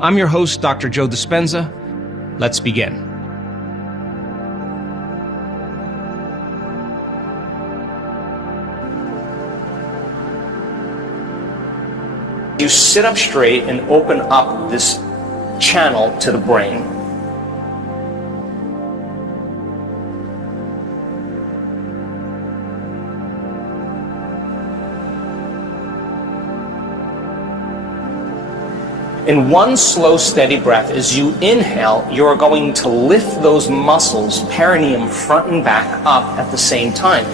I'm your host, Dr. Joe Dispenza. Let's begin. You sit up straight and open up this channel to the brain. In one slow, steady breath, as you inhale, you're going to lift those muscles, perineum front and back, up at the same time.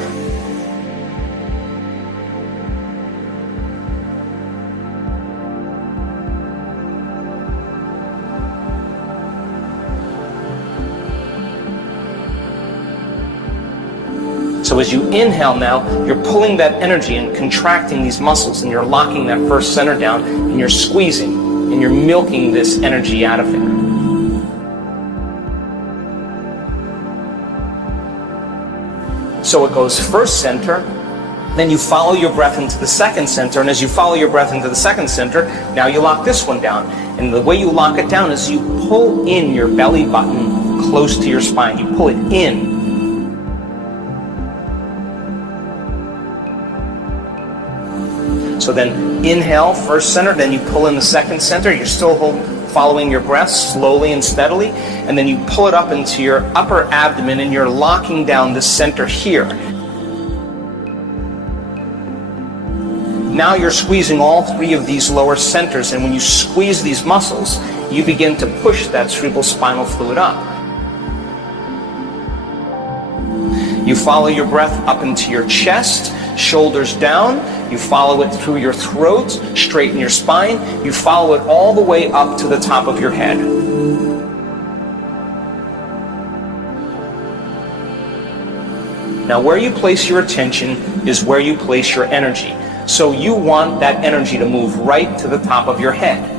So as you inhale now, you're pulling that energy and contracting these muscles, and you're locking that first center down, and you're squeezing. And you're milking this energy out of there. So it goes first center, then you follow your breath into the second center, and as you follow your breath into the second center, now you lock this one down. And the way you lock it down is you pull in your belly button close to your spine. You pull it in. So then inhale, first center, then you pull in the second center. You're still following your breath slowly and steadily. And then you pull it up into your upper abdomen and you're locking down the center here. Now you're squeezing all three of these lower centers. And when you squeeze these muscles, you begin to push that cerebral spinal fluid up. You follow your breath up into your chest, shoulders down. You follow it through your throat, straighten your spine. You follow it all the way up to the top of your head. Now where you place your attention is where you place your energy. So you want that energy to move right to the top of your head.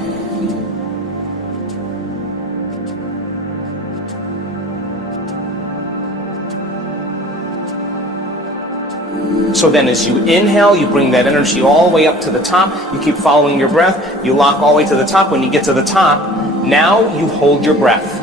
So then as you inhale, you bring that energy all the way up to the top. You keep following your breath. You lock all the way to the top. When you get to the top, now you hold your breath.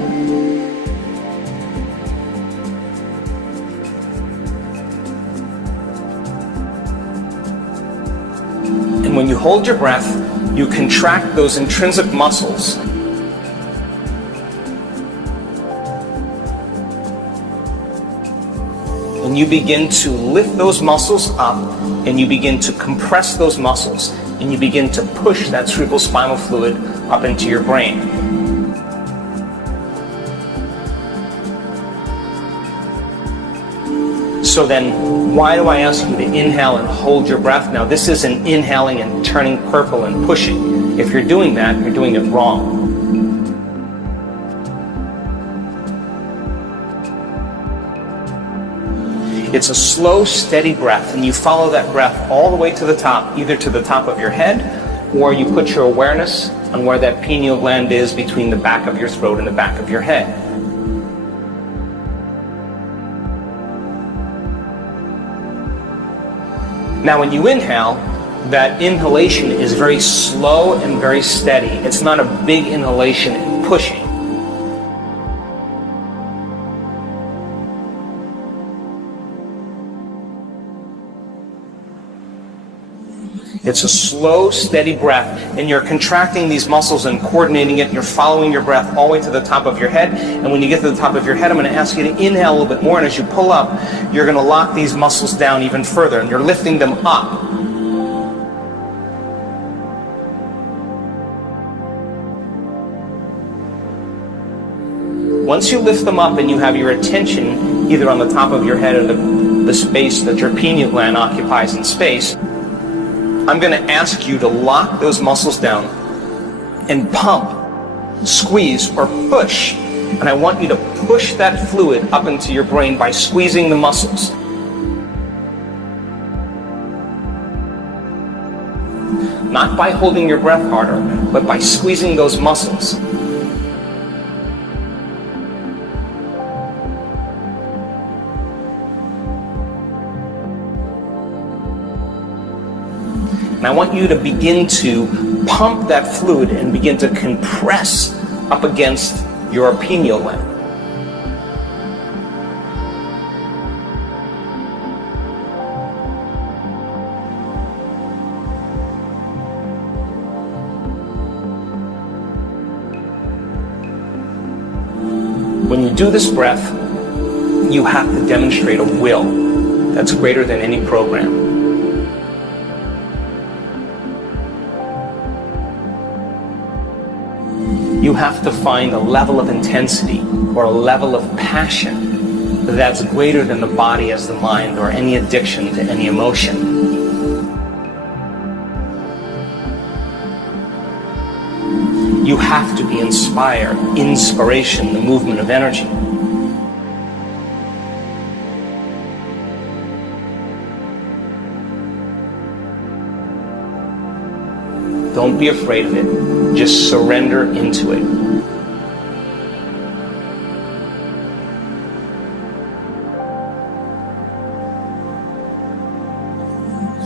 And when you hold your breath, you contract those intrinsic muscles. And you begin to lift those muscles up, and you begin to compress those muscles, and you begin to push that cerebral spinal fluid up into your brain. So then, why do I ask you to inhale and hold your breath? Now, this isn't inhaling and turning purple and pushing. If you're doing that, you're doing it wrong. It's a slow, steady breath, and you follow that breath all the way to the top, either to the top of your head, or you put your awareness on where that pineal gland is between the back of your throat and the back of your head. Now when you inhale, that inhalation is very slow and very steady. It's not a big inhalation and pushing. It's a slow, steady breath, and you're contracting these muscles and coordinating it, and you're following your breath all the way to the top of your head. And when you get to the top of your head, I'm going to ask you to inhale a little bit more, and as you pull up, you're going to lock these muscles down even further, and you're lifting them up. Once you lift them up and you have your attention either on the top of your head or the space that your pineal gland occupies in space, I'm going to ask you to lock those muscles down and pump, squeeze, or push. And I want you to push that fluid up into your brain by squeezing the muscles. Not by holding your breath harder, but by squeezing those muscles. And I want want you to begin to pump that fluid and begin to compress up against your pineal gland. When you do this breath, you have to demonstrate a will that's greater than any program. You have to find a level of intensity or a level of passion that's greater than the body as the mind or any addiction to any emotion. You have to be inspired, inspiration, the movement of energy. Don't be afraid of it. Just surrender into it.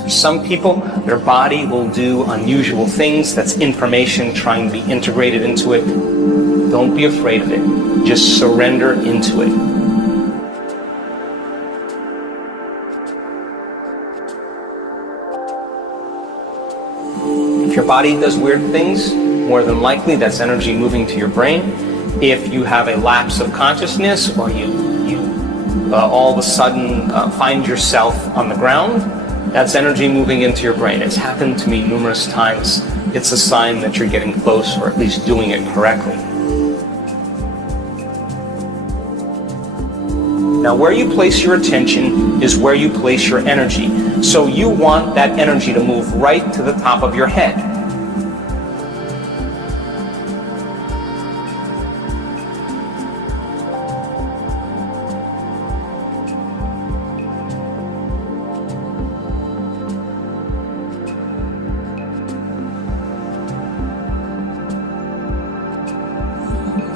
For some people, their body will do unusual things. That's information trying to be integrated into it. Don't be afraid of it. Just surrender into it. If your body does weird things, more than likely that's energy moving to your brain. If you have a lapse of consciousness or you all of a sudden find yourself on the ground, that's energy moving into your brain. It's happened to me numerous times. It's a sign that you're getting close, or at least doing it correctly. Now, where you place your attention is where you place your energy. So you want that energy to move right to the top of your head.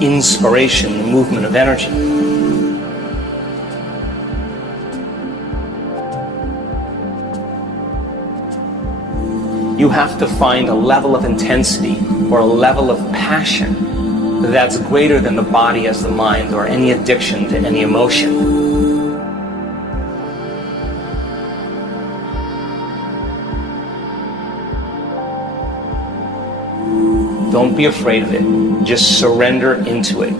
Inspiration, the movement of energy. You have to find a level of intensity or a level of passion that's greater than the body as the mind or any addiction to any emotion. Don't be afraid of it. Just surrender into it.